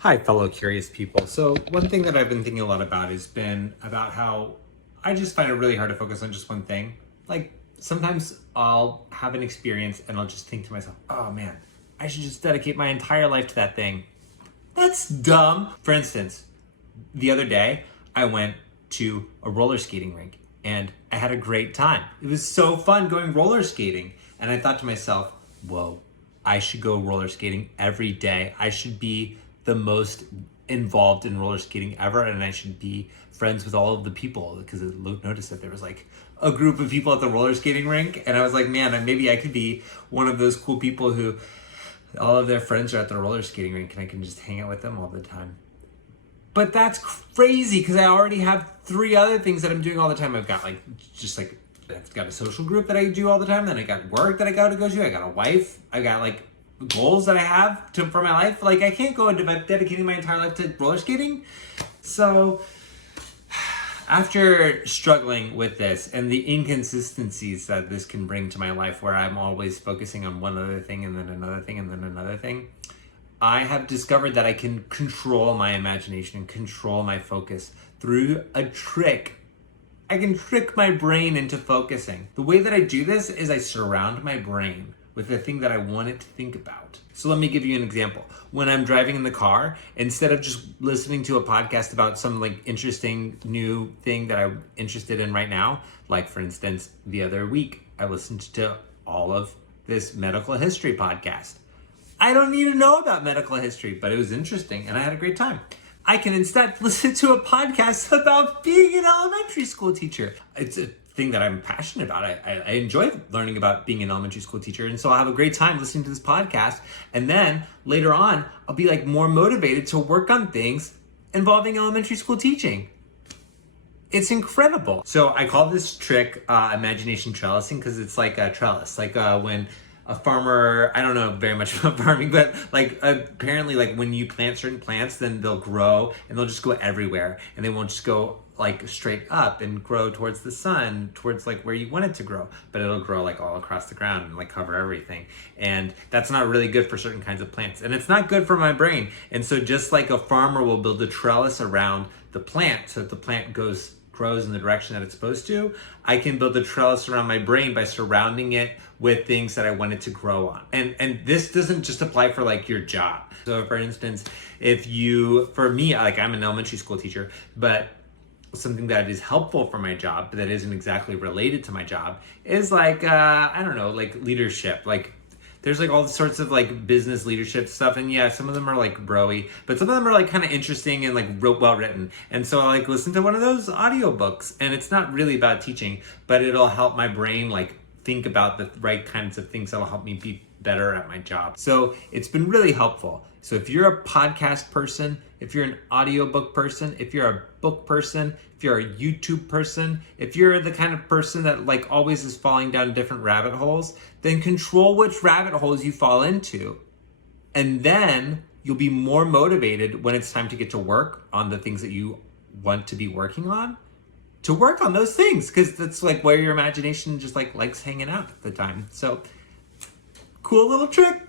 Hi, fellow curious people. So one thing that I've been thinking a lot about has been about how I just find it really hard to focus on just one thing. Like sometimes I'll have an experience and I'll just think to myself, oh man, I should just dedicate my entire life to that thing. That's dumb. For instance, the other day I went to a roller skating rink and I had a great time. It was so fun going roller skating. And I thought to myself, whoa, I should go roller skating every day. I should be the most involved in roller skating ever, and I should be friends with all of the people, because I noticed that there was like a group of people at the roller skating rink, and I was like, man, maybe I could be one of those cool people who all of their friends are at the roller skating rink and I can just hang out with them all the time. But that's crazy because I already have 3 other things that I'm doing all the time. I've got I've got a social group that I do all the time. Then I got work that I got to go to. I got a wife. I got like goals that I have for my life. Like I can't go into dedicating my entire life to roller skating. So after struggling with this and the inconsistencies that this can bring to my life, where I'm always focusing on one other thing and then another thing and then another thing, I have discovered that I can control my imagination and control my focus through a trick. I can trick my brain into focusing. The way that I do this is I surround my brain with the thing that I want it to think about. So let me give you an example. When I'm driving in the car, instead of just listening to a podcast about some like interesting new thing that I'm interested in right now, like for instance, the other week, I listened to all of this medical history podcast. I don't need to know about medical history, but it was interesting and I had a great time. I can instead listen to a podcast about being an elementary school teacher. It's a thing that I'm passionate about. I enjoy learning about being an elementary school teacher. And so I'll have a great time listening to this podcast. And then later on, I'll be like more motivated to work on things involving elementary school teaching. It's incredible. So I call this trick imagination trellising because it's like a trellis. Like when a farmer, I don't know very much about farming, but like apparently like when you plant certain plants, then they'll grow and they'll just go everywhere and they won't just go like straight up and grow towards the sun, towards like where you want it to grow, but it'll grow like all across the ground and like cover everything. And that's not really good for certain kinds of plants. And it's not good for my brain. And so just like a farmer will build a trellis around the plant so that the plant grows in the direction that it's supposed to, I can build a trellis around my brain by surrounding it with things that I want it to grow on. And this doesn't just apply for like your job. So for instance, for me, like I'm an elementary school teacher, but something that is helpful for my job, but that isn't exactly related to my job is like, I don't know, like leadership. Like there's like all sorts of like business leadership stuff. And yeah, some of them are like bro-y, but some of them are like kind of interesting and like well written. And so I like listen to one of those audiobooks, and it's not really about teaching, but it'll help my brain like think about the right kinds of things that'll help me be better at my job. So it's been really helpful. So if you're a podcast person, if you're an audiobook person, if you're a book person, if you're a YouTube person, if you're the kind of person that like always is falling down different rabbit holes, then control which rabbit holes you fall into. And then you'll be more motivated when it's time to get to work on the things that you want to be working on, to work on those things, because that's like where your imagination just like likes hanging out at the time. So cool little trick.